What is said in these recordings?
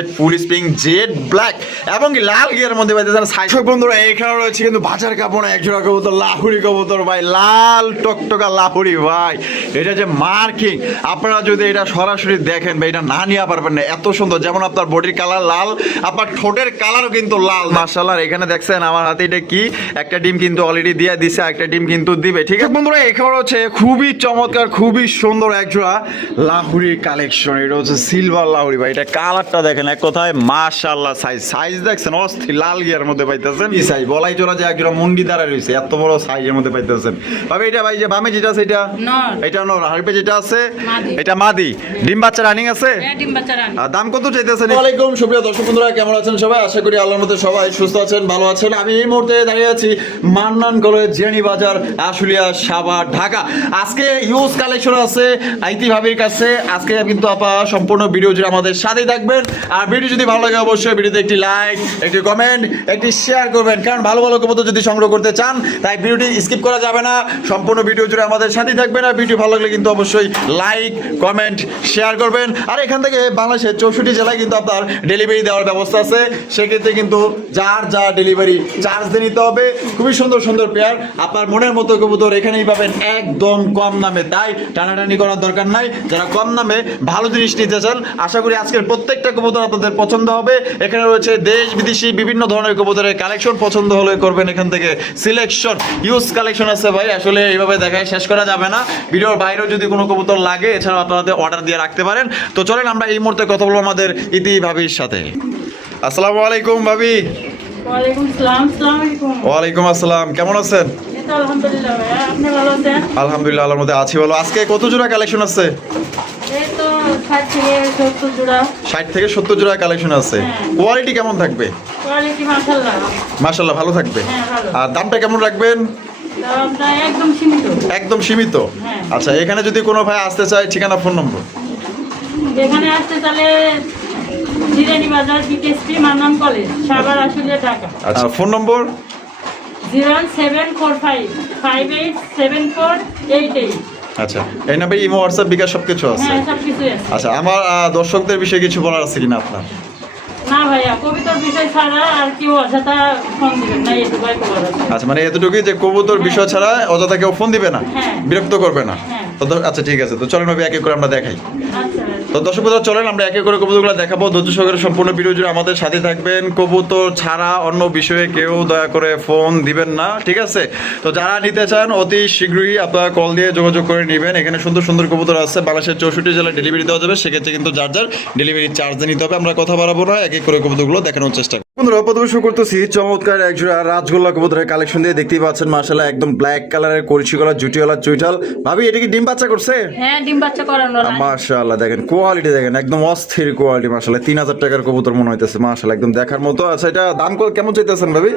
ফুল জেড full spring জেড black এবং লাল গিয়ার মধ্যে পাইতেছেন সাইশক বন্ধুরা এখানে রয়েছে কিন্তু বাজার কাপড়, এক জোড়া কবুতর লাহুরি কবুতর ভাই, লাল টকটকা লাহুরি ভাই। এটা যে মার্কিং। আপনারা যদি এটা সরাসরি দেখেন ভাই, এটা না নিয়ে পারবেন না। এত সুন্দর। যেমন আপনার বডির কালার লাল, আপনার ঠোঁটের কালারও কিন্তু লাল। মার্শাল্লাহ এখানে দেখছেন আমার হাতে এটা কি? একটা ডিম কিন্তু অলরেডি দিয়ে দিছে একটা ডিম কিন্তু দিবে, ঠিক আছে? বন্ধুরা এখানে হচ্ছে খুবই চমৎকার, খুবই সুন্দর এক জোড়া লাহুরি কালেকশন। এটা হচ্ছে সিলভার লাহুরি ভাই। এটা কালারটা দেখেন এক কথায় মাশাআল্লাহ সাইজ সাইজ দেখছেন? অস্থির লাল গিয়ার মধ্যে পাইতেছেন। কি সাইজ বলাই চলা যে একজোড়া মুন্ডি দ্বারা রয়েছে এত বড় সাইজের মধ্যে পাইতেছেন। ভাবে এটা ভাই যে বামে যেটা আছে এটা? নর। এটা নর। হারপে যেটা আছে এটা মাদি। ডিম বাচ্চা রানিং আছে? হ্যাঁ, ডিম বাচ্চা রানী। আর দাম কত চাইতেছেন? ওয়ালাইকুম সুপ্রিয় দর্শক বন্ধুরা কেমন আছেন সবাই? আশা করি আল্লাহর মধ্যে সবাই সুস্থ আছেন ভালো আছেন। আমি এই মুহূর্তে দাঁড়িয়ে আছি মান্নান কলেজ জেনি বাজার আশুলিয়া সাভার ঢাকা। আজকে ইউজ কালেকশন আছে আইতি ভাবির কাছে। আজকে কিন্তু আপা সম্পূর্ণ ভিডিও জুড়ে আমাদের সাথেই থাকবেন। আর ভিডিও যদি ভালো লাগে অবশ্যই ভিডিওতে একটি লাইক একটি কমেন্ট একটি শেয়ার করবেন। কারণ ভালো ভালো কবুতর যদি সংগ্রহ করতে চান, তাই ভিডিওটি স্কিপ করা যাবে না। সম্পূর্ণ ভিডিও জুড়ে আমাদের সাথেই থাকবেন আর ভিডিও ভালো লাগলে কিন্তু অবশ্যই লাইক কমেন্ট শেয়ার করবেন। আর এখান থেকে বাংলাদেশের চৌষট্টি জেলায় কিন্তু আপনার ডেলিভারি দেওয়ার ব্যবস্থা আছে। সেক্ষেত্রে কিন্তু যার যা ডেলিভারি চার্জ দিয়ে নিতে হবে। খুবই সুন্দর সুন্দর পেয়ার আপনার মনের মতো কবুতর এখানেই পাবেন একদম কম দামে। তাই টানাটানি করার দরকার নাই। যারা কম দামে ভালো জিনিস নিতে চান, আশা করি আজকের প্রত্যেকটা কবুতর আপনাদের পছন্দ হবে। এখানে রয়েছে দেশ বিদেশি বিভিন্ন ধরনের কবুতরের কালেকশন পছন্দ হলে করবেন এখান থেকে সিলেকশন ইউজ কালেকশন আছে ভাই আসলে এইভাবে দেখায় শেষ করা যাবে না। ভিডিওর বাইরেও যদি কোনো কবুতর লাগে এছাড়াও আপনাদের অর্ডার দিয়ে রাখতে পারেন। তো চলেন আমরা এই মুহূর্তে কথা বলব আমাদের ইতি ভাবির সাথে। আসসালামু আলাইকুম ভাবি। ওয়ালাইকুম আসসালাম কেমন আছেন? আলহামদুলিল্লাহ ভাইয়া, আছেন? আলহামদুলিল্লাহ আল্লাহর মধ্যে আছি ভালো। আজকে কত জোড়া কালেকশন আছে? এই তো ষাট থেকে সত্তর জোড়া। কালেকশন আছে হ্যাঁ। কোয়ালিটি কেমন থাকবে কোয়ালিটি মাশাআল্লাহ। মাশাল্লাহ ভালো থাকবে হ্যাঁ, আর দামটা কেমন রাখবেন একদম সীমিত। একদম সীমিত হ্যাঁ। আচ্ছা এখানে যদি কোনো ভাই আসতে চায় ঠিকানা ফোন নম্বর যেখানে আসতে তাহলে জিরানি বাজার বিকেএসপি মান্নান কলেজ সাভার আশুলিয়া ঢাকা আচ্ছা phone number zero seven four five five eight seven four eight eight আচ্ছা এই নাম্বারে ইমো হোয়াটসঅ্যাপ বিকাশ সব কিছু আছে? হ্যাঁ আছে। আচ্ছা আমার দর্শকদের বিষয়ে কিছু বলার আছে কিনা আপনার? আচ্ছা মানে এতটুকুই যে কবুতর বিষয় ছাড়া অযথা কেউ ফোন দিবে না? হ্যাঁ। বিরক্ত করবে না? হ্যাঁ। আচ্ছা ঠিক আছে। তো চলেন ভাবে এক এক করে আমরা দেখাই। আচ্ছা। তো দর্শক বন্ধুরা, চলেন আমরা একে করে কবুতরগুলো দেখাবো। ধৈর্য সহকারে সম্পূর্ণ ভিডিও জুড়ে আমাদের সাথে থাকবেন। কবুতর ছাড়া অন্য বিষয়ে কেউ দয়া করে ফোন দিবেন না, ঠিক আছে? তো যারা নিতে চান, অতি শীঘ্রই আপনারা কল দিয়ে যোগাযোগ করে নেবেন। এখানে সুন্দর সুন্দর কবুতর আছে। বাংলাদেশের চৌষট্টি জেলায় ডেলিভারি দেওয়া যাবে। সেক্ষেত্রে কিন্তু যার যার ডেলিভারি চার্জ নিতে হবে। আমরা কথা বাড়াবো না, এক করে কবুতরগুলো দেখানোর চেষ্টা বন্ধুরা প্রথমে শুরু করতেছি চমৎকার একজোড়া রাজগোল্লা কবুতরের কালেকশন দিয়ে দেখতেই পাচ্ছেন মার্শাল একদম ব্ল্যাক কালারের কলসি গলা জুটিওয়ালা চুইটাল ভাবি এটা কি ডিম বাচ্চা করছে? হ্যাঁ ডিম বাচ্চা করানো মাশাআল্লাহ দেখেন কোয়ালিটি দেখেন একদম অস্থির কোয়ালিটি মাশাআল্লাহ। তিন হাজার টাকার কবুতর মনে হইতেছে মাশাআল্লাহ একদম দেখার মতো। আচ্ছা এটা দাম কেমন চাইতেছেন ভাবি?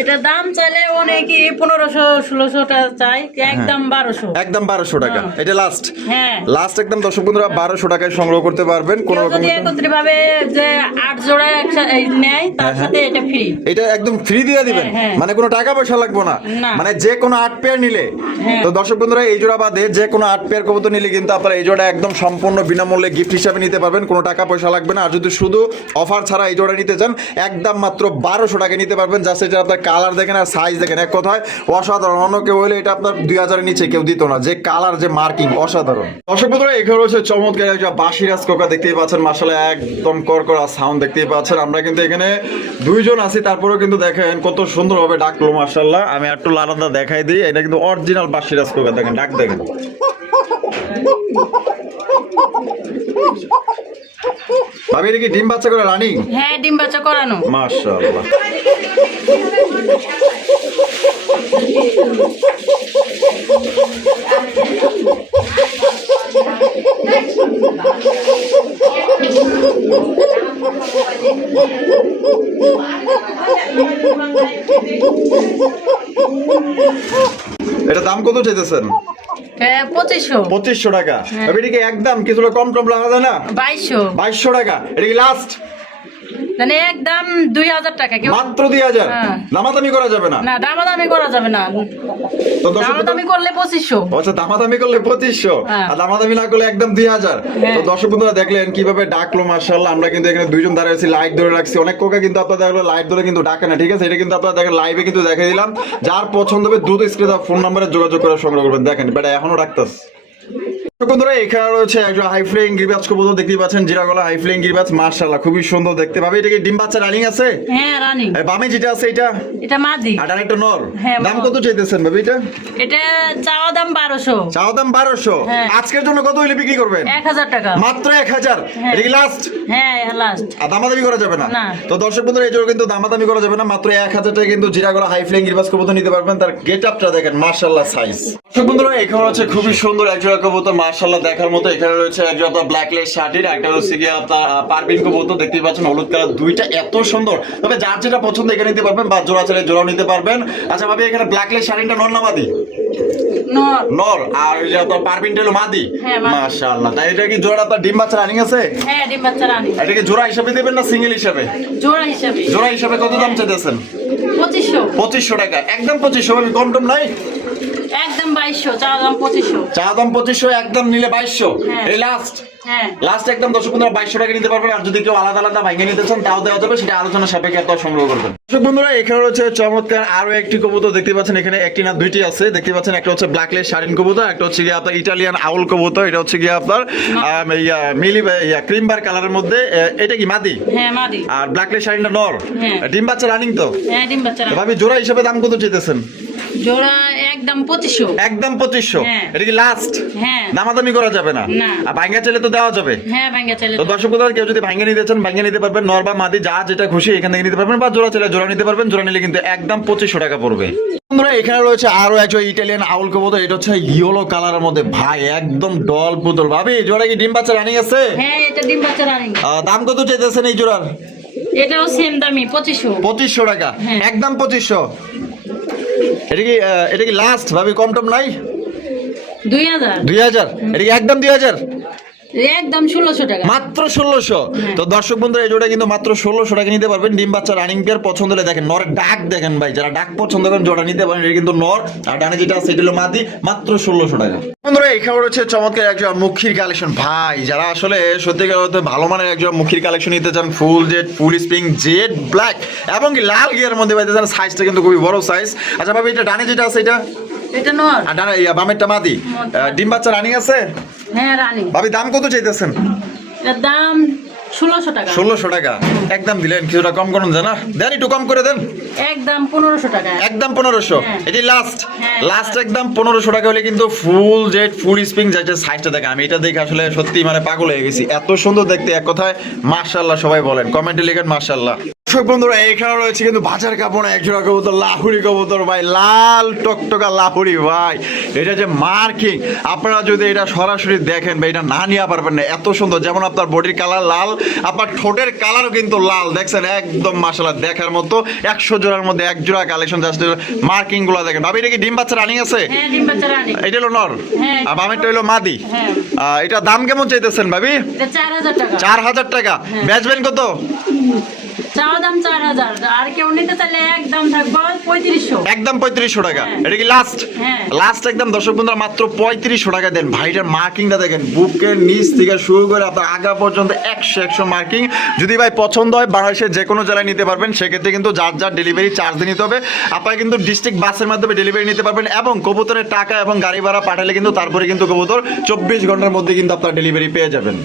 এটা দাম চাইলে অনেকে পনেরোশো ষোলোশো টাকা চাই একদম বারোশো। একদম বারোশো টাকা। এটা লাস্ট হ্যাঁ। লাস্ট একদম দর্শক বন্ধুরা বারোশো টাকায় সংগ্রহ করতে পারবেন কোন রকম একত্রে ভাবে যে আট জোড়া একসাথে নেয় তার সাথে এটা ফ্রি এটা একদম ফ্রি দিয়ে দিবেন। হ্যাঁ, হ্যাঁ। মানে কোনো টাকা পয়সা লাগবে না। মানে যে কোনো আট পেয়ার নিলে। হ্যাঁ। তো দর্শক বন্ধুরা এই জোড়া বাদে যে কোনো আট পেয়ার কবুতর নিলে কিন্তু আপনারা এই জোড়া একদম সম্পূর্ণ বিনামূল্যে গিফট হিসাবে নিতে পারবেন। কোনো টাকা পয়সা লাগবে না। আর যদি শুধু অফার ছাড়া এই জোড়া নিতে চান একদম মাত্র বারোশো টাকা নিতে পারবেন। যা সেটা আপনার কালার দেখেন আর সাইজ দেখেন, এক কথায় অসাধারণ। অন্য কেউ হলে এটা আপনার দুই হাজারের নিচে কেউ দিত না। যে কালার, যে মার্কিং অসাধারণ। দর্শক বন্ধুরা, এখানে রয়েছে চমৎকার একটা বাসিরাজ কোকা, দেখতেই পাচ্ছেন মাসালে একদম করকরা সাউন্ড দেখতেই পাচ্ছেন। আমরা কিন্তু এখানে দুইজন আছি, তারপরেও কিন্তু দেখেন কত সুন্দর ভাবে ডাকলো মার্শাল্লাহ আমি একটু লালাদা দেখাই দিই, এটা কিন্তু অরিজিনাল বাসিরাজ কোকা, দেখেন, ডাক দেখেন। ভাবি কি ডিম বাচ্চা করে রানি? হ্যাঁ ডিম বাচ্চা করানো। মাশাআল্লাহ। এটা দাম কত চাইতেছেন? পঁচিশশো। পঁচিশশো টাকা। হ্যাঁ। এটা কি একদম কিছুটা কম টম লাগা যায় না? বাইশশো। বাইশশো টাকা। এটা কি লাস্ট মানে একদম দুই হাজার টাকা কেউ মাত্র দুই হাজার? হ্যাঁ। দামাদামি করা যাবে না? না দামাদামি করা যাবে না। তো দামাদামি করলে পঁচিশশো। আচ্ছা দামাদামি করলে পঁচিশশো। হ্যাঁ। আর দামাদামি না করলে একদম দুই হাজার। হ্যাঁ। তো দর্শক বন্ধুরা দেখলেন কীভাবে ডাকলো মার্শাল্লাহ আমরা কিন্তু এখানে দুইজন দাঁড়িয়ে আছি লাইট ধরে রাখছি। অনেক কোকা কিন্তু আপনার দেখল লাইট ধরে কিন্তু ডাকে না ঠিক আছে? এটা কিন্তু আপনারা দেখেন লাইভে কিন্তু দেখে দিলাম। যার পছন্দ হবে দ্রুত স্ক্রিনে ফোন নাম্বারে যোগাযোগ করে সংগ্রহ করবেন। দেখেন বেটা এখনও রাখতাস বন্ধুরা এখানে রয়েছে একজন হাই ফ্লেইং গিরবাজ কবুতর দেখতে পাচ্ছেন জিরাগলা হাই ফ্লেইং গিরবাজ খুবই সুন্দর দেখতে পাবে। এটা কি ডিম বাচ্চা রানিং আছে? হ্যাঁ রানি এই বামে যেটা আছে এটা? এটা মাদি। আর আরেকটা নর। হ্যাঁ, দাম। কত চাইতেছেন ভাবি এটা? এটা চাওয়া দাম বারোশো। চাওয়া দাম বারোশো? হ্যাঁ। আজকের জন্য কত হইলে বিক্রি করবেন? এক হাজার টাকা। মাত্র এক হাজার? হ্যাঁ। এটা কি লাস্ট হ্যাঁ লাস্ট আর দামাদামি করা যাবে না? না। তো দর্শক বন্ধুরা এই জন্য কিন্তু দামাদামি করা যাবে না। মাত্র এক হাজার টাকা কিন্তু জিরাগোলা হাই ফ্লেং গিরবাস কবুতর নিতে পারবেন। তার গেট আপটা দেখেন মার্শাল্লাহ সাইজ দর্শক বন্ধুরা এখানে হচ্ছে খুবই সুন্দর এক জোড়া কবুতর মার্শাল্লাহ দেখার মতো এখানে রয়েছে এক জোড়া আপনার ব্ল্যাক লেস শার্টির একটা হচ্ছে গিয়ে আপনার পারবিন কবুতর দেখতেই পাচ্ছেন হলুদ কালার দুইটা এত সুন্দর। তবে যার যেটা পছন্দ এখানে নিতে পারবেন বা জোড়া চাইলে জোড়াও নিতে পারবেন। আচ্ছা ভাবি এখানে ব্ল্যাক লেস শার্টিনটা নর নামাদি নর। নর আর ওই যে আপনার পারবিনটা হলো মাদি? মাদি। মাশাআল্লাহ তাই এটা কি জোড়া আপনার ডিম বাচ্চা রানিং আছে? হ্যাঁ ডিম বাচ্চা রানি এটা কি জোড়া হিসাবে দেবেন না সিঙ্গেল হিসাবে? জোড়া হিসাবে। জোড়া হিসাবে কত দাম চাইতেছেন? পঁচিশশো। পঁচিশশো টাকা একদম পঁচিশশো আমি কম টম নাই? একদম বাইশশো চাওয়া দাম পঁচিশশো। চা দাম পঁচিশশো একদম নিলে বাইশশো। হ্যাঁ। এই লাস্ট হ্যাঁ। লাস্ট একদম দর্শক বন্ধুরা বাইশশো টাকা নিতে পারবেন। আর যদি কেউ আলাদা আলাদা ভাঙে নিতে চান তাও দেওয়া যাবে। সেটা আলোচনা সাপেক্ষে আপনারা সংগ্রহ করবেন। দর্শক বন্ধুরা এখানে রয়েছে চমৎকার আরও একটি কবুতর। দেখতে পাচ্ছেন এখানে একটি না দুইটি আছে। দেখতে পাচ্ছেন একটা হচ্ছে ব্ল্যাকলেস শারিন কবুতর একটা হচ্ছে গিয়ে আপনার ইটালিয়ান আউল কবুতর। এটা হচ্ছে গিয়ে আপনার মিলি ইয়া ক্রিম বার কালারের মধ্যে এটা কি মাদি? হ্যাঁ মাদি। আর ব্ল্যাকলেস শারিনটা নর। হ্যাঁ। ডিম বাচ্চা রানিং তো? হ্যাঁ ডিম বাচ্চা ভাবি জোড়া হিসাবে দাম কত চাইতেছেন? জোড়া একদম হ্যাঁ। এটা কি লাস্ট হ্যাঁ। দামাদামি করা যাবে না? না। আর ভাঙ্গা চাইলে তো দেওয়া যাবে। হ্যাঁ ভাঙ্গা চাইলে তো দর্শক বন্ধুরা, কেউ যদি ভাঙ্গে নিতে চান ভাঙ্গে নিতে পারবেন। নর মাদি যা যেটা খুশি এখান থেকে নিতে পারবেন বা জোড়া চাইলে জোড়া নিতে পারবেন। জোড়া নিলে কিন্তু একদম পঁচিশশো টাকা পড়বে। বন্ধুরা এখানে রয়েছে আরও একজন ইটালিয়ান আউল কবুতর। এটা হচ্ছে ইয়েলো কালারের মধ্যে। ভাই একদম ডল পুতুল। ভাবি জোড়া কি ডিম বাচ্চা রানিং আছে? হ্যাঁ এটা ডিম বাচ্চা রানি দাম কত চাইতেছেন এই জোড়ার? এটাও সেম দামি পঁচিশশো। পঁচিশশো টাকা। একদম পঁচিশশো। এটা কি এটা কি লাস্ট ভাবি কম টম নাই? দুই হাজার। দুই হাজার? এটা কি একদম দুই হাজার? একদম ষোলোশো টাকা। মাত্র ষোলোশো। হ্যাঁ। তো দর্শক বন্ধুরা এই জোড়া কিন্তু মাত্র ষোলোশো টাকা নিতে পারবেন। ডিম বাচ্চা রানিং পেয়ার পছন্দ হলে দেখেন নরের ডাক দেখেন ভাই যারা ডাক পছন্দ করেন জোড়া নিতে পারেন এটা কিন্তু নর। আর ডানে যেটা হলো মাদি মাত্র ষোলোশো টাকা। বন্ধুরা এখানে রয়েছে চমৎকার একজন মুখির কালেকশন ভাই যারা আসলে সত্যিকার ভালো মানের একজন মুখির কালেকশন নিতে চান ফুল জেড ফুল স্প্রিং জেড ব্ল্যাক এবং লাল গিয়ার মধ্যে পাইতে চান সাইজটা কিন্তু খুবই বড় সাইজ আচ্ছা ভাবি এটা ডানে যেটা আছে এটা? এটা নর। আর ইয়া, বামেরটা মাদি। আহ, ডিম বাচ্চা রানিং আছে? হ্যাঁ রানি। ভাবি দাম কত চাইতেছেন? এটার দাম ষোলোশো টাকা। ষোলোশো টাকা। একদম দিলেন কিছুটা কম করুন জানা। দেন একটু কম করে দেন। একদম পনেরোশো টাকা। একদম পনেরোশো। হ্যাঁ। এটি লাস্ট হ্যাঁ, লাস্ট একদম পনেরোশো টাকা হলে কিন্তু ফুল জেড ফুল স্প্রিং সাইজটা দেখে আমি এটা দেখে আসলে সত্যি মানে পাগল হয়ে গেছি। এত সুন্দর দেখতে এক কথায় মার্শাল্লাহ সবাই বলেন। কমেন্টে লিখেন মার্শাল্লাহ দর্শক বন্ধুরা এখানে রয়েছে কিন্তু বাজার কাপড় একজোড়া কবুতর লাহুরি কবুতর ভাই। লাল টকটকা লাহুরি ভাই। এটা যে মার্কিং। আপনারা যদি এটা সরাসরি দেখেন ভাই এটা না নিয়ে পারবেন না। এত সুন্দর। যেমন আপনার বডির কালার লাল আপনার ঠোঁটের কালারও কিন্তু লাল। দেখছেন? একদম মাসাল্লাহ দেখার মতো। একশো জোড়ার মধ্যে এক জোড়া কালেকশন জাস্ট মার্কিংগুলো দেখেন। ভাবি এটা কি ডিম বাচ্চা রানিং আছে? হ্যাঁ এটা হলো নর? হ্যাঁ। আর বামেরটা হলো মাদি? হ্যাঁ। এটা দাম কেমন চাইতেছেন ভাবি? চার হাজার টাকা। বেচবেন কত? চাওয়া দাম চার হাজার। আর কেউ নিতে চাইলে একদম থাকব পঁয়ত্রিশশো। একদম পঁয়ত্রিশশো টাকা। হ্যাঁ। এটা কি লাস্ট হ্যাঁ। লাস্ট একদম দর্শক বন্ধুরা মাত্র পঁয়ত্রিশশো টাকা দেন। ভাইটার মার্কিংটা দেখেন বুকের নিচ থেকে শুরু করে আপনার আগা পর্যন্ত একশো একশো মার্কিং যদি ভাই পছন্দ হয় বাংলাদেশের যে কোনো জেলায় নিতে পারবেন। সেক্ষেত্রে কিন্তু যার যার ডেলিভারি চার্জ নিতে হবে। আপনারা কিন্তু ডিস্ট্রিক্ট বাসের মাধ্যমে ডেলিভারি নিতে পারবেন এবং কবুতরের টাকা এবং গাড়ি ভাড়া পাঠালে কিন্তু তারপরে কিন্তু কবুতর চব্বিশ ঘণ্টার মধ্যে কিন্তু আপনার ডেলিভারি পেয়ে যাবেন।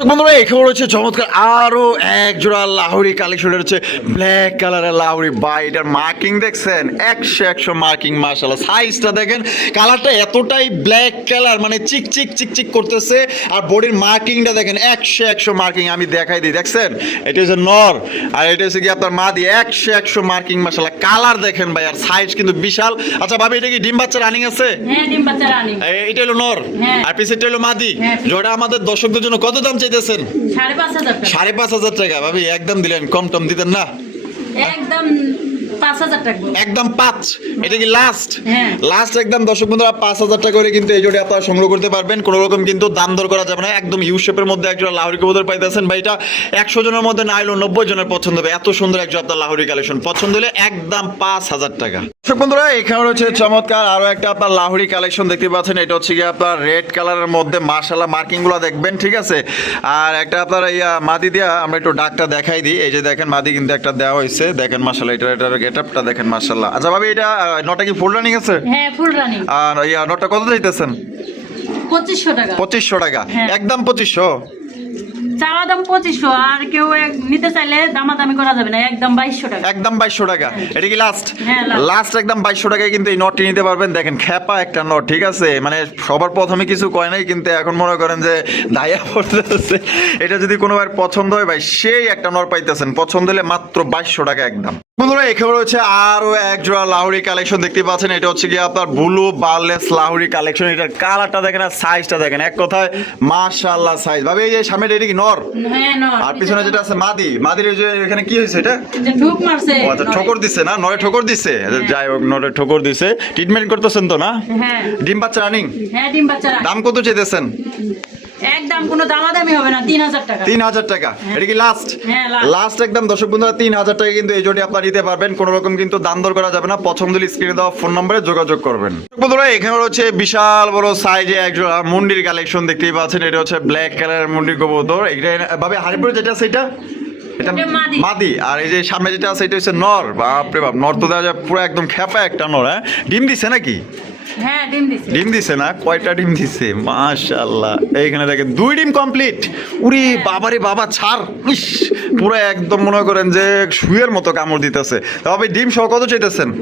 বন্ধুরা এখানে রয়েছে চমৎকার। আরও এক জোড়া লাহোরি কালেকশন হচ্ছে ব্ল্যাক কালারের লাহোরি বা এটার মার্কিং দেখছেন? একশো একশো মার্কিং মার্শাল সাইজটা দেখেন কালারটা এতটাই ব্ল্যাক কালার মানে চিক চিক চিক চিক করতেছে। আর বডির মার্কিংটা দেখেন একশো একশো মার্কিং আমি দেখাই দিই দেখছেন? এটা হচ্ছে নর আর এটা হচ্ছে কি আপনার মাদি একশো একশো মার্কিং মার্শাল কালার দেখেন ভাই আর সাইজ কিন্তু বিশাল। আচ্ছা ভাবি এটা কি ডিম বাচ্চা রানিং আছে? হ্যাঁ এটা হলো নর। হ্যাঁ। আর পিছেরটা হলো মাদি। হ্যাঁ। যেটা আমাদের দর্শকদের জন্য কত দাম চাইতেছেন? সাড়ে পাঁচ হাজার টাকা। ভাবি একদম দিলেন কম টম দিতেন না? একদম একদম পাঁচ। এটা কি লাস্ট হ্যাঁ। লাস্ট একদম দর্শক বন্ধুরা পাঁচ হাজার টাকা করে কিন্তু এই জোড়ি আপনারা সংগ্রহ করতে পারবেন। কোনো রকম কিন্তু দাম দর করা যাবে না। একদম ইউ শেপের মধ্যে একজোড়া লাহোরি কবুতর পাইতেছেন। ভাই এটা একশো জনের মধ্যে না হলেও নব্বই জনের পছন্দ হবে। এত সুন্দর একজন আপনার লাহোরি কালেকশন পছন্দ হলে একদম পাঁচ হাজার টাকা। দর্শক বন্ধুরা এখানে রয়েছে চমৎকার আরও একটা আপনার লাহোরি কালেকশন দেখতে পাচ্ছেন। এটা হচ্ছে গিয়ে আপনার রেড কালারের মধ্যে। মার্শাল্লাহ মার্কিংগুলো দেখবেন ঠিক আছে? আর একটা আপনার ইয়া মাদি দিয়া আমরা একটু ডাকটা দেখাই দিই। এই যে দেখেন মাদি কিন্তু একটা দেওয়া হয়েছে। দেখেন মার্শাল্লাহ এটা এটার গেটআপটা দেখেন মাশাআল্লাহ। আচ্ছা ভাবি এটা নটা কি ফুল রানিং আছে? হ্যাঁ ফুল রানিং আর ইয়া নটা কত দিতেছেন? পঁচিশশো টাকা। পঁচিশশো টাকা। হ্যাঁ। একদম পঁচিশশো? চাওয়া দাম পঁচিশশো আর কেউ নিতে চাইলে দামাদামি করা যাবে না একদম বাইশশো টাকা। একদম বাইশশো টাকা। এটা কি লাস্ট হ্যাঁ, লাস্ট একদম বাইশশো টাকায় কিন্তু এই নটটি নিতে পারবেন। দেখেন খ্যাপা একটা নট ঠিক আছে? মানে সবার প্রথমে কিছু কয় নাই কিন্তু এখন মনে করেন যে দায়া পড়তেছে। এটা যদি কোনো ভাই পছন্দ হয় ভাই সেই একটা নট পাইতেছেন। পছন্দ হলে মাত্র বাইশশো টাকা একদম। বন্ধুরা এখানে রয়েছে আরও এক জোড়া লাহুরি কালেকশন দেখতে পাচ্ছেন। এটা হচ্ছে কি আপনার ব্লু বার্লেস লাহুরি কালেকশন এটার কালারটা দেখেন আর সাইজটা দেখেন। এক কথায় মাশাআল্লাহ সাইজ ভাবে এই যে সামনে এটা কি নর? হ্যাঁ আর পিছনে যেটা আছে মাদি। মাদির যে এখানে কি হয়েছে এটা? আচ্ছা ঠোকর দিছে না? নরে ঠোকর দিছে? যাই হোক নরে ঠোকর দিছে। ট্রিটমেন্ট করতেছেন তো না? হ্যাঁ। ডিম বাচ্চা রানিং হ্যাঁ দাম কত চেয়েছেন একদম কোনো দামাদামি হবে না তিন হাজার টাকা। তিন হাজার টাকা। এটা কি লাস্ট হ্যাঁ। লাস্ট একদম দর্শক বন্ধুরা তিন হাজার টাকা কিন্তু এই জোটি আপনারা নিতে পারবেন। কোনো রকম কিন্তু দাম দর করা যাবে না। পছন্দ স্ক্রিনে দেওয়া ফোন নম্বরে যোগাযোগ করবেন। বন্ধুরা এখানে রয়েছে বিশাল বড় সাইজে একজন মুন্ডির কালেকশন দেখতেই পাচ্ছেন। এটা হচ্ছে ব্ল্যাক কালারের মুন্ডির কবুতর। এটা ভাবে হারিপুরে যেটা সেটা এটা? মাদি। আর এই যে সামনে যেটা আছে এটা হচ্ছে নর। বাপরে বাপ নর তো দেখা যায় পুরো একদম খেপা একটা নর হ্যাঁ? ডিম দিছে নাকি? হ্যাঁ ডিম দিছে। ডিম দিছে না? কয়টা ডিম দিছে? মাশাআল্লাহ। এইখানে দেখেন দুই ডিম কমপ্লিট। উরি বাবারে বাবা ছাড়। ইস পুরো একদম মনে করেন যে শুয়ের মতো কামড় দিতেছে। তবে ডিম সহ কত চাইতেছেন?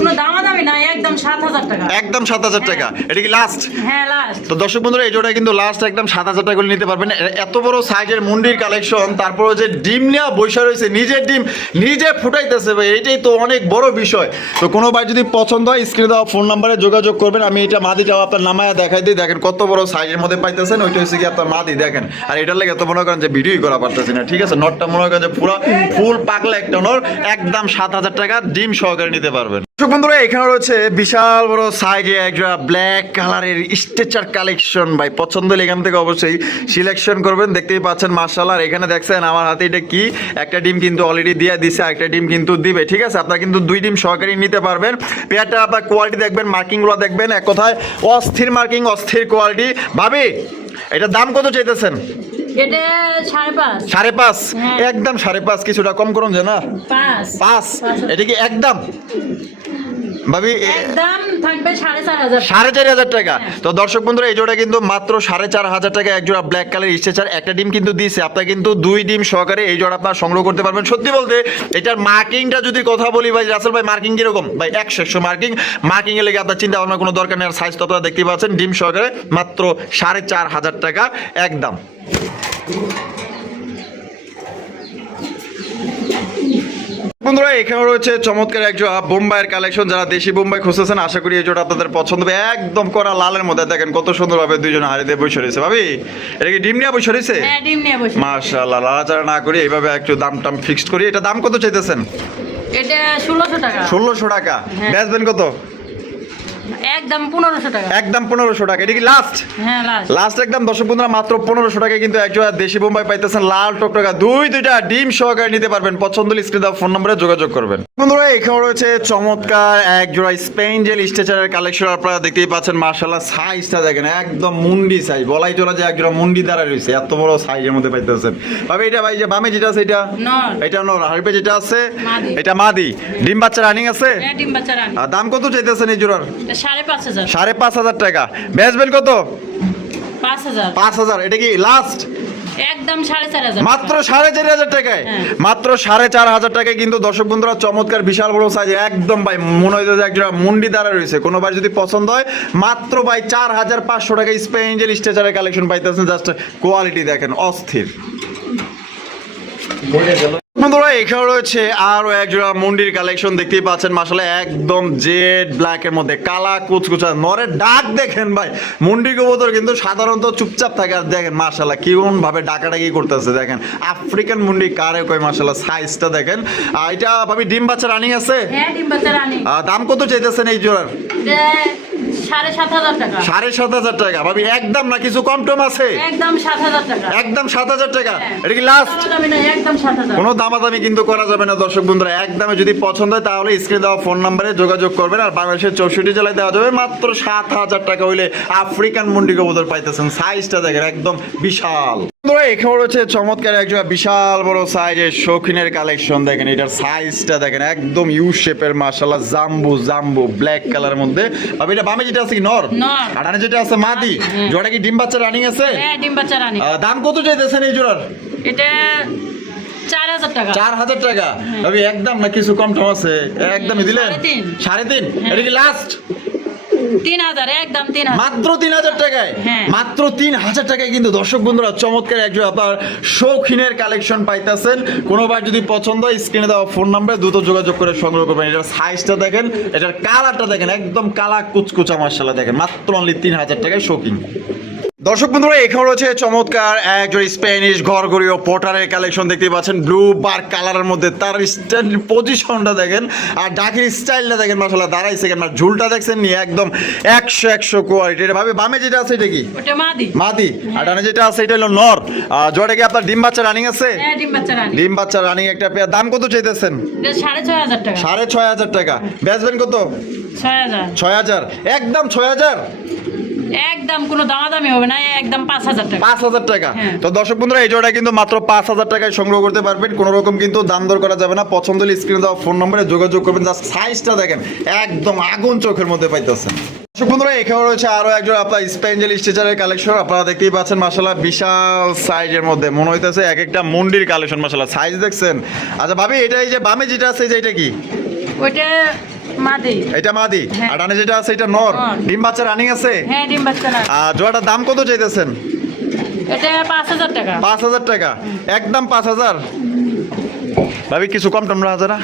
কোনো দামাদামি না একদম সাত হাজার টাকা। একদম সাত হাজার টাকা। এটা কি লাস্ট হ্যাঁ লাস্ট তো দর্শক বন্ধুরা এই জোড়া কিন্তু লাস্ট একদম সাত হাজার টাকা করে নিতে পারবেন। এত বড় সাইজের মুন্ডির কালেকশন তারপরে যে ডিম নেওয়া বৈশা রয়েছে নিজের ডিম নিজে ফুটাইতেছে ভাই এটাই তো অনেক বড় বিষয়। তো কোনো ভাই যদি পছন্দ হয় স্ক্রিনে দেওয়া ফোন নাম্বারে যোগাযোগ করবেন। আমি এটা মাদিটাও আপনার নামায় দেখাই দিই। দেখেন কত বড় সাইজের মধ্যে পাইতেছেন ওইটা হচ্ছে কি আপনার মাদি দেখেন। আর এটার লাগে এত মনে করেন যে ভিডিওই করা পারতেছি না ঠিক আছে? নটটা মনে করেন যে পুরো ফুল পাকলা একটা নর একদম সাত হাজার টাকা ডিম সহকারে নিতে পারবেন। দর্শক বন্ধুরা এখানে রয়েছে বিশাল বড় সাইজে একটা ব্ল্যাক কালারের স্ট্রেচার কালেকশন ভাই পছন্দ হলে এখান থেকে অবশ্যই সিলেকশন করবেন। দেখতেই পাচ্ছেন মার্শাল আর এখানে দেখছেন আমার হাতে এটা কি? একটা ডিম কিন্তু অলরেডি দিয়ে দিছে একটা ডিম কিন্তু দিবে ঠিক আছে? আপনারা কিন্তু দুই ডিম সহকারে নিতে পারবেন। পেয়ারটা আপনার কোয়ালিটি দেখবেন মার্কিংগুলো দেখবেন। এক কথায় অস্থির মার্কিং অস্থির কোয়ালিটি ভাবি এটা দাম কত চাইতেছেন? সাড়ে পাঁচ। হ্যাঁ। একদম সাড়ে পাঁচ কিছুটা কম করুন যে না। পাঁচ? এটা কি একদম? ভাবি একদম থাকবে সাড়ে চার হাজার টাকা। তো দর্শক বন্ধুরা এই জোড়া কিন্তু মাত্র সাড়ে চার হাজার টাকা এক জোড়া ব্ল্যাক কালার স্ট্রেচার একটা ডিম কিন্তু দিয়েছে। আপনার কিন্তু দুই ডিম সহকারে এই জোড়া আপনার সংগ্রহ করতে পারবেন। সত্যি বলতে এটার মার্কিংটা যদি কথা বলি ভাই রাসেল ভাই মার্কিং কীরকম? ভাই একশো একশো মার্কিং মার্কিং এর লেগে আপনার চিন্তা ভাবনা কোনো দরকার নেই। আর সাইজ তো আপনারা দেখতেই পাচ্ছেন। ডিম সহকারে মাত্র সাড়ে চার হাজার টাকা একদম। বন্ধুরা এখানে রয়েছে চমৎকার এক জোড়া বোম্বাইয়ের কালেকশন যারা দেশি বোম্বাই খুঁজতেছেন আশা করি এই জোড়া আপনাদের পছন্দ হবে। একদম করা লালের মধ্যে দেখেন কত সুন্দরভাবে দুইজন হাড়ি দিয়ে বসে রয়েছে। ভাবি এটা কি ডিম নিয়ে বসে রয়েছে? হ্যাঁ মাশাআল্লাহ লাড়াচাড়া না করি এইভাবে একটু দাম টাম ফিক্সড করি। এটা দাম কত চাইতেছেন? এটা ষোলোশো টাকা। ষোলোশো টাকা। ব্যাসবেন বেচবেন কত? একদম পনেরোশো টাকা। একদম পনেরোশো টাকা এটা কি লাস্ট হ্যাঁ লাস্ট লাস্ট একদম দর্শক বন্ধুরা মাত্র পনেরোশো টাকায় কিন্তু এক জোড়া দেশি বোম্বাই পাইতেছেন লাল টকটকা। দুই দুইটা ডিম সহকারে নিতে পারবেন। পছন্দ স্ক্রিন দেওয়া ফোন নম্বরে যোগাযোগ করবেন। বন্ধুরা এখানে রয়েছে চমৎকার এক জোড়া স্পেন জেল স্ট্রেচারের কালেকশন আপনারা দেখতেই পাচ্ছেন। মার্শাল্লাহ সাইজটা দেখেন একদম মুন্ডি সাইজ বলাই চলা যে এক জোড়া মুন্ডি দ্বারা রয়েছে। এত বড় সাইজের মধ্যে পাইতেছেন। ভাবে এটা ভাই যে বামে যেটা আছে এটা? এটা নর। হারপে যেটা আছে। এটা মাদি। ডিম বাচ্চা রানিং আছে? হ্যাঁ ডিম বাচ্চা রানি দাম কত চাইতেছেন এই জোড়ার? সাড়ে পাঁচ হাজার। টাকা। বেচবেন কত? পাঁচ হাজার। এটা কি লাস্ট একদম সাড়ে চার হাজার। মাত্র সাড়ে চার হাজার টাকায়? হ্যাঁ। মাত্র সাড়ে চার হাজার টাকায় কিন্তু দর্শক বন্ধুরা চমৎকার বিশাল বড় সাইজ একদম ভাই মনে হয় একটা মুন্ডি দ্বারা রয়েছে। কোনো ভাই যদি পছন্দ হয় মাত্র ভাই চার হাজার পাঁচশো টাকা স্পেঞ্জেল স্ট্রেচারের কালেকশন পাইতেছেন। জাস্ট কোয়ালিটি দেখেন অস্থির। বন্ধুরা এখানে রয়েছে আরও এক জোড়া মন্ডির কালেকশন দেখতেই পাচ্ছেন। মাসালে একদম জেড ব্ল্যাক এর মধ্যে। কালা কুচকুচা নরের ডাক দেখেন ভাই। মন্ডি কবুতর কিন্তু সাধারণত চুপচাপ থাকে। আর দেখেন মাসাল্লাহ কেমন ভাবে ডাকাডাকি করতেছে দেখেন। আফ্রিকান মুন্ডি কারে কয় মাসাল্লাহ সাইজটা দেখেন। আর এটা ভাবি ডিম বাচ্চা রানিং আছে? হ্যাঁ দাম কত চাইতেছেন এই জোড়ার? সাড়ে সাত হাজার টাকা। ভাবি একদম না কিছু কম টম আছে? একদম সাত হাজার টাকা। একদম সাত হাজার টাকা? হ্যাঁ। এটা কি লাস্ট দামি দামাদামি কিন্তু করা যাবে না দর্শক বন্ধুরা। একদমে যদি পছন্দ হয় তাহলে স্ক্রিনে দেওয়া ফোন নাম্বারে যোগাযোগ করবেন আর বাংলাদেশের চৌষট্টি জেলায় দেওয়া যাবে মাত্র সাত হাজার টাকা হইলে আফ্রিকান মুন্ডি কবুতর পাইতেছেন। সাইজটা দেখেন একদম বিশাল। এখানে রয়েছে চমৎকার একজন বিশাল বড় সাইজের শৌখিনের কালেকশন দেখেন। এটার সাইজটা দেখেন একদম ইউ শেপের মাশাল্লাহ জাম্বু জাম্বু ব্ল্যাক কালারের মধ্যে। আর এটা বামে যেটা আছে কি নর? নর। আর ডানে যেটা আছে মাদি? হ্যাঁ। জোড়া কি ডিম বাচ্চা রানিং আছে? হ্যাঁ ডিম বাচ্চা রানি দাম কত চাইতেছেন এই জোড়ার? এটা চার হাজার টাকা। ভাবি একদম না কিছু কম টম আছে? একদমই দিলেন? সাড়ে তিন। তিন? এটা কি লাস্ট মাত্র তিন হাজার টাকায়? হ্যাঁ। মাত্র তিন হাজার টাকায় কিন্তু দর্শক বন্ধুরা চমৎকার একজন আপনার শৌখিনের কালেকশন পাইতেছেন। কোনোবার যদি পছন্দ হয় স্ক্রিনে দেওয়া ফোন নাম্বারে দ্রুত যোগাযোগ করে সংগ্রহ করবেন। এটার সাইজটা দেখেন এটার কালারটা দেখেন একদম কালা কুচকুচা মার্শাল্লাহ দেখেন। মাত্র অনলি তিন হাজার টাকায় শৌখিন। দর্শক বন্ধুরা এখানে রয়েছে চমৎকার একজন স্প্যানিশ ঘরঘড়িও পোটারের কালেকশন দেখতে পাচ্ছেন। ব্লু বার কালারের মধ্যে তার স্টাইল পজিশনটা দেখেন আর ডাকের স্টাইলটা দেখেন মাসাল্লাহ দাঁড়াই কেন আর ঝুলটা দেখছেন নি একদম একশো একশো কোয়ালিটি এটা ভাবে বামে যেটা আছে এটা কি? মাদি। মাদি। আর ডানে যেটা আছে এটা হলো নর জোয়াটা কি আপনার ডিম বাচ্চা রানিং আছে? হ্যাঁ ডিম বাচ্চা রানি একটা পেয়ার। দাম কত চাইতেছেন? সাড়ে ছয় হাজার টাকা। সাড়ে ছয় হাজার টাকা। বেচবেন কত? ছয় হাজার। ছয় হাজার। একদম ছয় হাজার। একদম কোনো দামাদামি হবে না একদম পাঁচ হাজার টাকা। পাঁচ হাজার টাকা। হ্যাঁ। তো দর্শক বন্ধুরা এই জোড়া কিন্তু মাত্র পাঁচ হাজার টাকায় সংগ্রহ করতে পারবেন। কোনো রকম কিন্তু দাম দর করা যাবে না। পছন্দ হলে স্ক্রিনে দেওয়া ফোন নম্বরে যোগাযোগ করবেন। সাইজটা দেখেন একদম আগুন চোখের মধ্যে পাইতেছেন। দর্শক বন্ধুরা এখানে রয়েছে আরও একজন আপনার স্পেঞ্জেল স্টিচারের কালেকশন আপনারা দেখতেই পাচ্ছেন মাসাল্লাহ বিশাল সাইজের মধ্যে। মনে হইতেছে এক একটা মন্ডির কালেকশন মাসাল্লাহ সাইজ দেখছেন? আচ্ছা ভাবি এটা এই যে বামে যেটা আছে যে এটা কি? ওইটা মাদি। এটা মাদি। হ্যাঁ। আর যেটা আছে এটা নর। ডিম বাচ্চা রানিং আছে? হ্যাঁ ডিম বাচ্চা আর জোড়াটার দাম কত চাইতেছেন? এটা পাঁচ হাজার টাকা। পাঁচ হাজার টাকা। একদম পাঁচ হাজার। ভাবি কিছু কম টম না?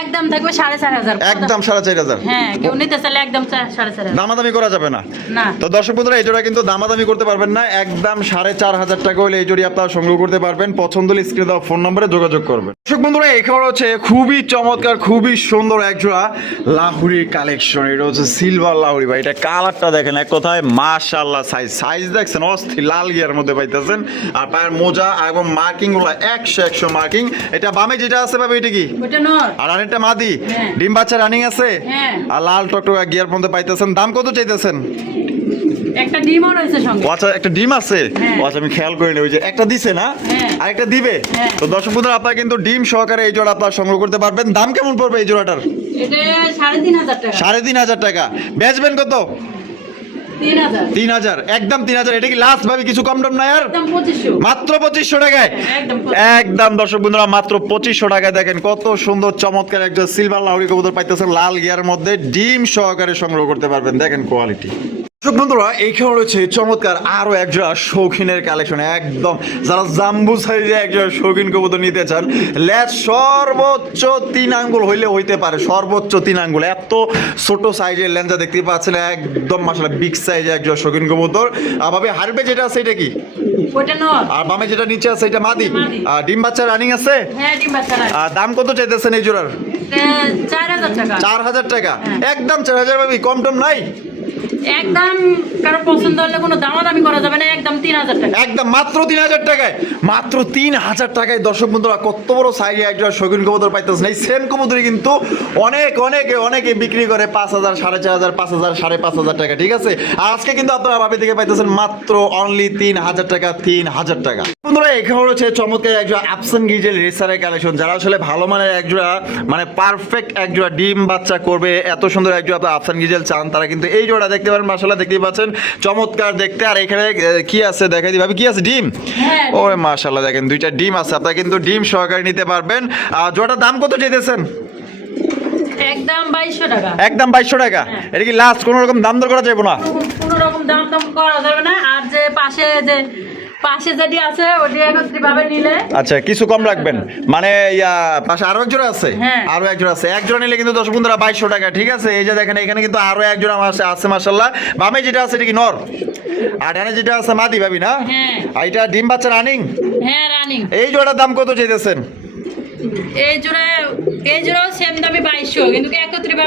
একদম থাকবে সাড়ে চার হাজার। একদম সাড়ে চার হাজার। হ্যাঁ কেউ নিতে চাইলে একদম সাড়ে চার দামাদামি করা যাবে না। না। তো দর্শক বন্ধুরা এই জোড়া কিন্তু দামাদামি করতে পারবেন না। একদম সাড়ে চার হাজার টাকা হলে এই জোড়ি আপনারা সংগ্রহ করতে পারবেন। পছন্দ হলে স্ক্রিনে দেওয়া ফোন নম্বরে যোগাযোগ করবেন। দর্শক বন্ধুরা এখানে হচ্ছে খুবই চমৎকার খুবই সুন্দর এক জোড়া লাহুরির কালেকশন। এটা হচ্ছে সিলভার লাহুরি ভাই। এটা কালারটা দেখেন এক কথায় মাশাল্লাহ সাইজ সাইজ দেখছেন অস্থির লাল গিয়ার মধ্যে পাইতেছেন। আর পায়ের মোজা এবং মার্কিংগুলো একশো একশো মার্কিং এটা বামে যেটা আছে ভাবে এটা কি? আর আরেকটা মাদি? হ্যাঁ। ডিম বাচ্চা রানিং আছে? হ্যাঁ। আর লাল টকটকা গিয়ার মধ্যে পাইতেছেন। দাম কত চাইতেছেন? একটা ডিমও রয়েছে সঙ্গে। আচ্ছা একটা ডিম আছে? হ্যাঁ। আচ্ছা আমি খেয়াল করিনি ওই যে একটা দিছে না। আর একটা দিবে। তো দর্শক বন্ধুরা আপনারা কিন্তু ডিম সহকারে এই জোড়া আপনারা সংগ্রহ করতে পারবেন। দাম কেমন পড়বে এই জোড়াটার? সাড়ে তিন হাজার টাকা। সাড়ে তিন হাজার টাকা। বেচবেন কত? তিন হাজার। একদম তিন হাজার। এটা কি লাস্ট ভাবে? কিছু কম টম না আর? মাত্র পঁচিশশো টাকায়? একদম একদম দর্শক বন্ধুরা মাত্র পঁচিশশো টাকায় দেখেন কত সুন্দর চমৎকার একজন সিলভার লাউরি কবুতর পাইতেছেন লাল গিয়ার মধ্যে। ডিম সহকারে সংগ্রহ করতে পারবেন। দেখেন কোয়ালিটি বন্ধুরা এইখানে রয়েছে চমৎকার আরও একজোড়া শৌখিনের কালেকশন একদম যারা জাম্বু সাইজে একজোড়া শৌখিন কবুতর নিতে চান লেজ সর্বোচ্চ তিন আঙ্গুল হইলে হইতে পারে সর্বোচ্চ তিন আঙ্গুল এত ছোট সাইজের লেঞ্জা দেখতে পাচ্ছেন একদম মাসালা বিগ সাইজে একজোড়া শৌখিন কবুতর। আর ভাবে হারবে যেটা আছে এটা কি? আর বামে যেটা নিচে আছে এটা মাদি। আর ডিম বাচ্চা রানিং আছে? হ্যাঁ আর দাম কত চাইতেছেন এই জোড়ার? চার হাজার টাকা। চার হাজার টাকা। হ্যাঁ। একদম চার হাজার ভাবি কম টম নাই? একদম বিক্রি করে পাঁচ হাজার, সাড়ে চার হাজার, পাঁচ হাজার, সাড়ে পাঁচ হাজার টাকা, ঠিক আছে? পাইতেছেন মাত্র অনলি তিন হাজার টাকা, তিন হাজার টাকা। এখানে একজোড়া যারা আসলে ভালো মানের একজোড়া মানে পারফেক্ট একজোড়া ডিম বাচ্চা করবে, এত সুন্দর একজোড়া আফসান গিজেল চান, তারা কিন্তু এই জোড়া দেখতে পারেন মাসাল্লাহ দেখতেই পাচ্ছেন। চমৎকার দেখতে। আর এখানে কি আছে দেখাই দিই? ভাবি কি আছে? ডিম? ও ডিম। ওরে মাশাল্লাহ দেখেন দুইটা ডিম আছে। আপনারা কিন্তু ডিম সহকারে নিতে পারবেন। আর জোড়াটার দাম কত চাইতেছেন? একদম বাইশশো টাকা। একদম বাইশশো টাকা। হ্যাঁ। এটা কি লাস্ট কোনো রকম দাম দর করা যাবে না? কোনো রকম দাম দাম করা যাবে না। আর যে পাশে যে পাশে যেটি আছে ওটি একত্রিত নিলে? আচ্ছা কিছু কম রাখবেন। মানে ইয়া পাশে আরও এক জোড়া আছে? হ্যাঁ। আরও এক জোড়া আছে। এক জোড়া নিলে কিন্তু দর্শক বন্ধুরা বাইশশো টাকা ঠিক আছে? এই যে দেখেন এখানে কিন্তু আরও এক জোড়া আছে আছে বামে যেটা আছে এটা কি নর? আর ডানে যেটা আছে মাদি ভাবি না? হ্যাঁ। আর এটা ডিম বাচ্চা রানিং? হ্যাঁ রানিং। এই জোড়ার দাম কত চাইতেছেন? এই জোড়া এই জোড়াও সেম দামে বাইশশো কিন্তু একত্রিত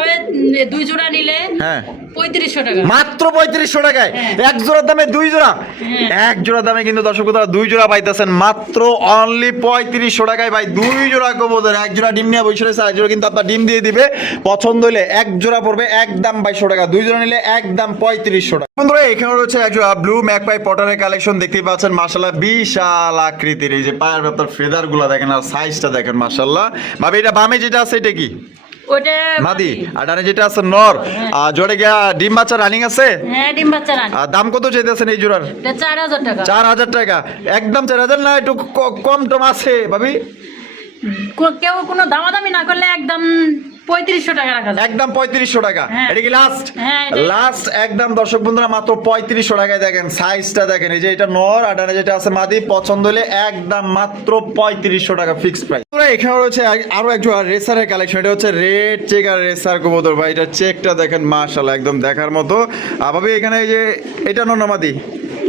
দুই জোড়া নিলে হ্যাঁ। পঁয়ত্রিশশো টাকা। মাত্র পঁয়ত্রিশশো টাকায়। হ্যাঁ। এক জোড়ার দামে দুই জোড়া? হ্যাঁ। এক জোড়ার দামে কিন্তু দর্শক বন্ধুরা দুই জোড়া পাইতেছেন। মাত্র অনলি পঁয়ত্রিশশো টাকায় ভাই দুই জোড়া কবুতর। এক জোড়া ডিম নিয়ে বসে রয়েছে এক জোড়া কিন্তু আপনার ডিম দিয়ে দিবে। পছন্দ হলে এক জোড়া পড়বে একদম বাইশশো টাকা। দুই জোড়া নিলে একদম পঁয়ত্রিশশো টাকা। বন্ধুরা এখানে রয়েছে এক জোড়া ব্লু ম্যাকপাই পটারের কালেকশন দেখতেই পাচ্ছেন মাসাল্লাহ বিশাল আকৃতির। এই যে পায়ের আপনার ফেদারগুলা দেখেন আর সাইজটা দেখেন মাসাল্লাহ ভাবি এটা বামে যেটা আছে এটা কি? ওটা মাদি আর ডানে যেটা আছে নর আর জোরে গিয়া ডিম বাচ্চা রানিং আছে? হ্যাঁ ডিম বাচ্চা রানি আর দাম কত চাইতেছেন এই জোড়ার? টাকা। চার হাজার টাকা। একদম চার হাজার না একটু কম টম আছে ভাবি? কেউ কোনো দামাদামি না করলে একদম পঁয়ত্রিশশো টাকা রাখা একদম পঁয়ত্রিশশো টাকা। হ্যাঁ। এটা কি লাস্ট হ্যাঁ, লাস্ট একদম দর্শক বন্ধুরা মাত্র পঁয়ত্রিশশো টাকায় দেখেন সাইজটা দেখেন। এই যে এটা নর আর যেটা আছে মাদি পছন্দ হলে একদম মাত্র পঁয়ত্রিশশো টাকা ফিক্স প্রাইস এখানে রয়েছে এক- আরও একজন রেসারের কালেকশন এটা হচ্ছে রেড চেক আর রেসার কবুতর। ভাই এটা চেকটা দেখেন মাশাল্লাহ একদম দেখার মতো। আর এখানে এই যে এটা নর মাদি?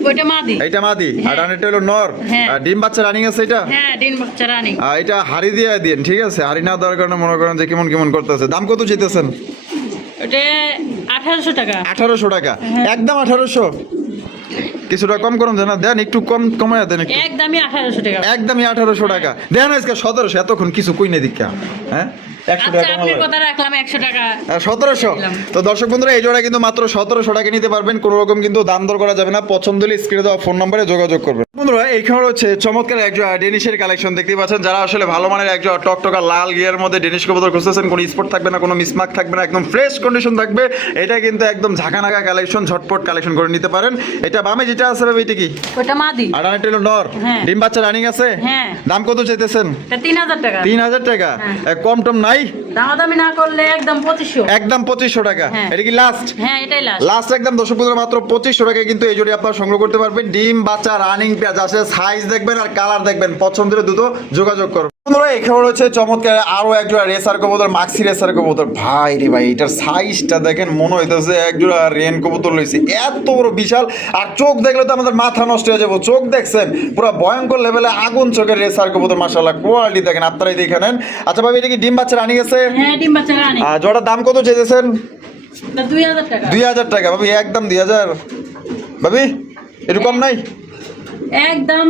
ওইটা মাদি। মাদি। আর হ্যাঁ। হলো নর। হ্যাঁ। আর ডিম বাচ্চা রানিং আছে এটা? হ্যাঁ ডিম বাচ্চা রানি। আহ, এটা হাড়ি দিয়ে দিন ঠিক আছে? হাড়ি না দেওয়ার কারণে মনে করেন যে কেমন কেমন করতেছে। দাম কত চাইতেছেন? ওটা আঠারোশো টাকা। আঠারোশো টাকা। হ্যাঁ। একদম আঠারোশো? কিছুটা কম করুন না দেন একটু কম কমায় দেন একদমই আঠারোশো টাকা। একদমই আঠারোশো টাকা। দেন আজকে সতেরোশো এতক্ষণ কিছু কই না দীক্ষা। হ্যাঁ? আচ্ছা টাকা সতেরোশো। তো দর্শক বন্ধুরা এই জোড়া কিন্তু মাত্র সতেরোশো টাকা নিতে পারবেন কোনো রকম কিন্তু দাম দর করা যাবে না। পছন্দ হলে স্ক্রিনে দেওয়া ফোন নম্বরে যোগাযোগ করবেন। বন্ধুরা এইখানে হচ্ছে চমৎকার একজন ডেনিশের কালেকশন দেখতে পাচ্ছেন। যারা আসলে ভালো মানের একজন টকটকা লাল গিয়ার মধ্যে ডেনিশ কবুতর খুঁজতেছেন কোনো স্পট থাকবে না কোনো মিসমার্ক থাকবে না একদম ফ্রেশ কন্ডিশন থাকবে। এটা কিন্তু একদম ঝাঁকানাকা কালেকশন ঝটপট কালেকশন করে নিতে পারেন। এটা বামে যেটা আছে ভাবে এটা কি? ওটা মাদি। আর আরেকটা হলো নর? হ্যাঁ। ডিম বাচ্চা রানিং আছে? হ্যাঁ। দাম কত চাইতেছেন? এটা তিন হাজার টাকা। হ্যাঁ। কম টম নাই দামাদামি না করলে একদম পঁচিশশো। একদম পঁচিশশো টাকা। হ্যাঁ। এটা কি লাস্ট হ্যাঁ এটাই লাস্ট লাস্ট একদম দর্শক বন্ধুরা মাত্র পঁচিশশো টাকায় কিন্তু এই জোড়ি আপনারা সংগ্রহ করতে পারবেন। ডিম বাচ্চা রানিং পেঁয়াজ আসে সাইজ দেখবেন আর কালার দেখবেন। পছন্দের দুটো যোগাযোগ করবেন বন্ধুরা এখানে রয়েছে চমৎকার আরও এক জোড়া রেসার কবুতর মাক্সি রেসার কবুতর। ভাই রে ভাই এটার সাইজটা দেখেন মনে হইতেছে এক জোড়া রেন কবুতর এত বড় বিশাল আর চোখ দেখলে তো আমাদের মাথা নষ্ট হয়ে যাব। চোখ দেখছেন পুরো ভয়ঙ্কর লেভেলে আগুন চোখের রেসার কবুতর মাসাল্লাহ কোয়ালিটি দেখেন আপনারাই দেখে নেন। আচ্ছা ভাবি এটা কি ডিম বাচ্চা রানিং আছে হ্যাঁ জোড়ার দাম কত চেয়েছেন দুই হাজার টাকা। দুই হাজার টাকা ভাবি একদম দুই হাজার। ভাবি একটু কম নাই? একদম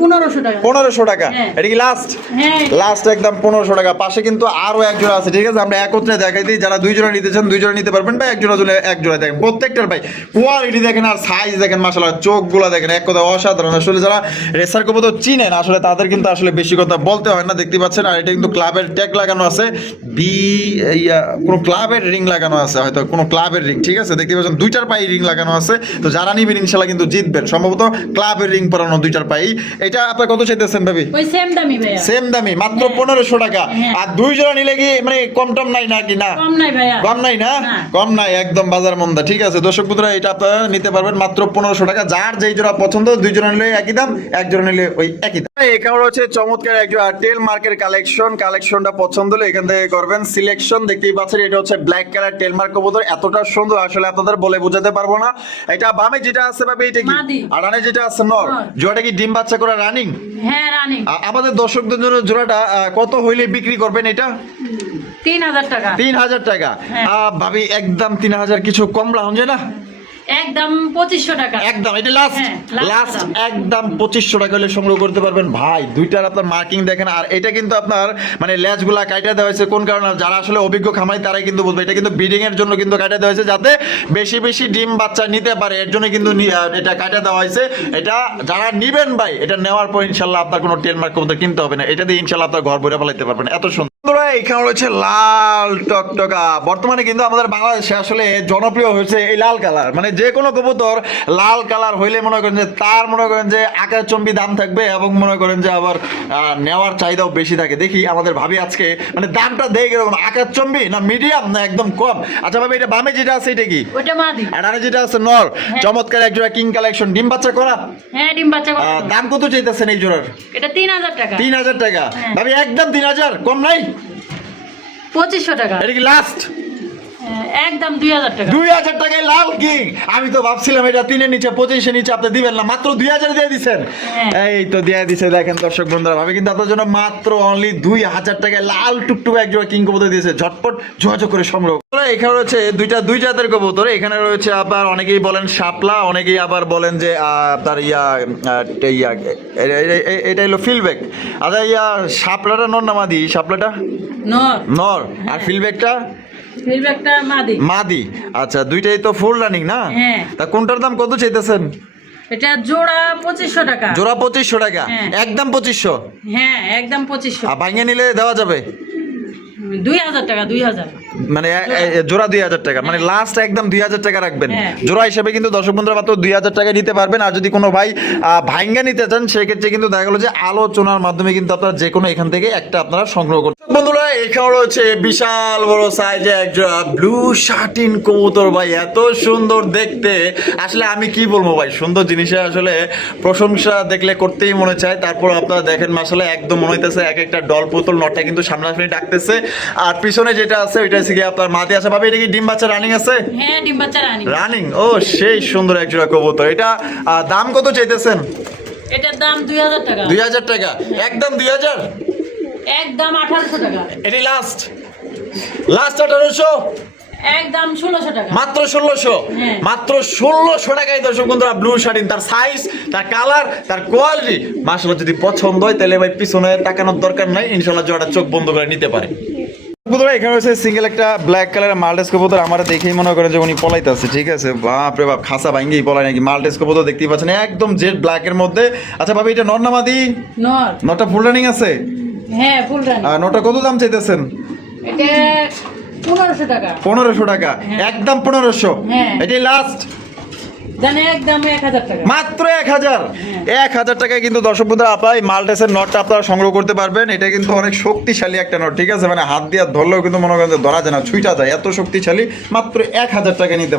পনেরোশো টাকা। পনেরোশো টাকা। এটা কি লাস্ট লাস্ট একদম পনেরোশো টাকা। পাশে কিন্তু আরও এক জোড়া আছে ঠিক আছে? আমরা একত্রে দেখাই দিই যারা দুই জোড়া নিতে চান দুই জোড়া নিতে পারবেন বা এক জোড়া জোড়া এক জোড়া দেখেন। প্রত্যেকটার ভাই কোয়ালিটি দেখেন আর সাইজ দেখেন মাসাল্লাহ চোখগুলো দেখেন এক কথা অসাধারণ। আসলে যারা রেসার কবুতর চিনেন আসলে তাদের কিন্তু আসলে বেশি কথা বলতে হয় না দেখতে পাচ্ছেন? আর এটা কিন্তু ক্লাবের ট্যাগ লাগানো আছে বি ইয়া কোনো ক্লাবের রিং লাগানো আছে হয়তো কোনো ক্লাবের রিং ঠিক আছে? দেখতে পাচ্ছেন দুইটার পায়ে রিং লাগানো আছে। তো যারা নিবেন ইনশাল্লাহ কিন্তু জিতবেন। সম্ভবত ক্লাবের রিং পরানো দুইটার পায়ে এটা আপনার কত চাইতেছেন ভাবি? ওই সেম দামি ভাইয়া। সেম দামি মাত্র হ্যাঁ। পনেরোশো টাকা। হ্যাঁ। আর দুই জোড়া নিলে কি মানে কম টম নাই নাকি? না। কম নাই ভাইয়া। কম নাই না? না। কম নাই একদম বাজার মন্দা। ঠিক আছে দর্শক বন্ধুরা এটা আপনারা নিতে পারবেন মাত্র 1500 টাকা। যার যেই জোড়া পছন্দ দুই জোড়া নিলে একই দাম এক জোড়া নিলে ওই একই দাম। এখানে রয়েছে চমৎকার এক টেল মার্কের কালেকশন। কালেকশনটা পছন্দ হলে এখান থেকে করবেন। সিলেকশন দেখতেই পাচ্ছেন এটা হচ্ছে ব্ল্যাক কালার টেল মার্ক কবুতর। এতটা সুন্দর আসলে আপনাদের বলে বোঝাতে পারব না। এটা বামে যেটা আছে ভাবে এটা কি? মাদি। যেটা আছে নর। নর। জোড়াটা কি ডিম বাচ্চা করা রানিং হ্যাঁ রানি আমাদের দর্শকদের জন্য জোড়াটা কত হইলে বিক্রি করবেন এটা? তিন হাজার টাকা। তিন হাজার টাকা। হ্যাঁ। ভাবি একদম তিন হাজার কিছু কম লাগান না একদম পঁচিশশো টাকা। একদম এটা লাস্ট হ্যাঁ, লাস্ট একদম পঁচিশশো টাকা হলে সংগ্রহ করতে পারবেন। ভাই দুইটার আপনার মার্কিং দেখেন আর এটা কিন্তু আপনার মানে ল্যাচগুলা কাটা দেওয়া হয়েছে কোন কারণে? যারা আসলে অভিজ্ঞ খামাই তারাই কিন্তু বুঝবে। এটা কিন্তু ব্রিডিং এর জন্য কিন্তু কাটা দেওয়া হয়েছে যাতে বেশি বেশি ডিম বাচ্চা নিতে পারে। এর জন্য কিন্তু এটা কাটা দেওয়া হয়েছে। এটা যারা নিবেন ভাই এটা নেওয়ার পর ইনশাল্লাহ আপনার কোনো টেন মার্ক কবুতর কিনতে হবে না। এটা দিয়ে ইনশাল্লাহ আপনার ঘর বইরা ফেলাইতে পারবেন। এত সুন্দর। এখানে রয়েছে লাল টকটকা। বর্তমানে কিন্তু আমাদের বাংলাদেশে আসলে জনপ্রিয় হয়েছে এই লাল কালার। মানে যে কোনো কবুতর লাল কালার হইলে মনে করেন যে তার মনে করেন যে আকার চম্বি দাম থাকবে এবং মনে করেন যে আবার নেওয়ার চাহিদাও বেশি থাকে। দেখি আমাদের ভাবি আজকে মানে দামটা দেয় কীরকম? আকার চম্বি না মিডিয়াম না একদম কম? আচ্ছা ভাবি এটা বামে যেটা আছে এটা কি? ওইটা মাদি। আর যেটা আছে নর। চমৎকার এক জোড়া কিং কালেকশন ডিম বাচ্চা করা? হ্যাঁ ডিম বাচ্চা করানো। দাম কত চাইতেছেন এই জোড়ার? এটা তিন হাজার টাকা। তিন হাজার টাকা। হ্যাঁ। ভাবি একদম তিন হাজার। কম নাই? পঁচিশশো টাকা। এটা কি লাস্ট একদম দুই হাজার টাকা। দুই হাজার টাকায় লাল কিং। আমি তো ভাবছিলাম এটা তিনের নিচে পঁচিশের নিচে আপনি দিবেন না মাত্র দুই হাজার দিয়ে দিচ্ছেন হ্যাঁ। এই তো দিয়ে দিছে দেখেন দর্শক বন্ধুরা ভাবে কিন্তু আপনার জন্য মাত্র অনলি দুই হাজার টাকায় লাল টুকটুক কিং কবুতর দিয়েছে। ঝটপট যোগাযোগ করে সংগ্রহ এখানে রয়েছে দুইটা দুই জাতের কবুতর। এখানে রয়েছে আবার অনেকেই বলেন শাপলা অনেকেই আবার বলেন যে আপনার ইয়া ইয়া এটা হলো ফিলব্যাক। আচ্ছা ইয়া শাপলাটা নর নামাদি শাপলাটা? নর। নর। আর ফিলব্যাকটা? ফিডব্যাকটা মাদি। মাদি? আচ্ছা দুইটাই তো ফুল রানিং না? হ্যাঁ। তা কোনটার দাম কত চাইতেছেন? এটা জোড়া পঁচিশশো টাকা। জোড়া পঁচিশশো টাকা? হ্যাঁ। একদম পঁচিশশো? হ্যাঁ একদম পঁচিশশো। ভাঙিয়ে নিলে দেওয়া যাবে? দুই হাজার টাকা দুই হাজার। মানে জোড়া দুই হাজার টাকা। মানে লাস্ট একদম দুই হাজার টাকা রাখবেন। হ্যাঁ। জোড়া হিসেবে কিন্তু দর্শক বন্ধুরা মাত্র দুই হাজার টাকা নিতে পারবেন। আর যদি কোনো ভাই ভাইঙ্গা নিতে চান সেক্ষেত্রে কিন্তু দেখা গেলো যে আলোচনার মাধ্যমে কিন্তু আপনারা যে কোনো এখান থেকে একটা আপনারা সংগ্রহ করতে বন্ধুরা এখানে রয়েছে বিশাল বড় সাইজে একজোড়া ব্লু শার্টিন কবুতর ভাই। এত সুন্দর দেখতে। আসলে আমি কি বলব ভাই? সুন্দর জিনিসে আসলে প্রশংসা দেখলে করতেই মনে চায়। তারপর আপনারা দেখেন মাসালে একদম মনে হইতেছে এক একটা ডল পুতুল নটটা কিন্তু সামনাসামনি ডাকতেছে। আর পিছনে যেটা আছে ওইটা হচ্ছে গিয়ে আপনার আছে ভাবে এটা কি ডিম বাচ্চা রানিং আছে? হ্যাঁ ডিম বাচ্চা রানি রানিং ও সেই সুন্দর একজোড়া কবুতর। এটা দাম কত চাইতেছেন? এটার দাম দুই হাজার টাকা। দুই হাজার টাকা। একদম দুই হাজার? একদম আঠারোশো টাকা। এটি লাস্ট লাস্ট আঠারোশো? একদম ষোলোশো টাকা। মাত্র ষোলোশো? হ্যাঁ। মাত্র ষোলোশো টাকায় দর্শক বন্ধুরা ব্লু তার সাইজ তার কালার তার কোয়ালিটি মাসাল যদি পছন্দ হয় তাহলে ভাই পিছনে তাকানোর দরকার নাই। ইনশাল্লাহ জোড়াটা চোখ বন্ধ করে নিতে পারে। এখানে রয়েছে সিঙ্গেল একটা ব্ল্যাক কালারের মাল্টেস কবুতর। আমার দেখেই মনে করেন যে উনি পলাইতেছে ঠিক আছে? বাপ রে বাপ খাসা ভাঙ্গেই পলাই নাকি মাল্টেস কবুতর দেখতেই পাচ্ছেন। একদম জেড মধ্যে। আচ্ছা ভাবি এটা নর নটা ফুল রানিং আছে? হ্যাঁ ফুল রানি আর নটা কত দাম চাইতেছেন? এটা পনেরোশো টাকা। পনেরোশো টাকা। একদম পনেরোশো। হ্যাঁ। এটাই লাস্ট মাত্র এক হাজার। এক হাজার টাকায় কিন্তু দর্শক বন্ধুরা আপনারা এই মাল্টেসের নটটা আপনারা সংগ্রহ করতে পারবেন। এটা কিন্তু অনেক শক্তিশালী একটা নট ঠিক আছে? মানে হাত দিয়ে ধরলেও কিন্তু মনে করেন ধরা যায় না ছুইটা যায়। এত শক্তিশালী মাত্র এক হাজার টাকা নিতে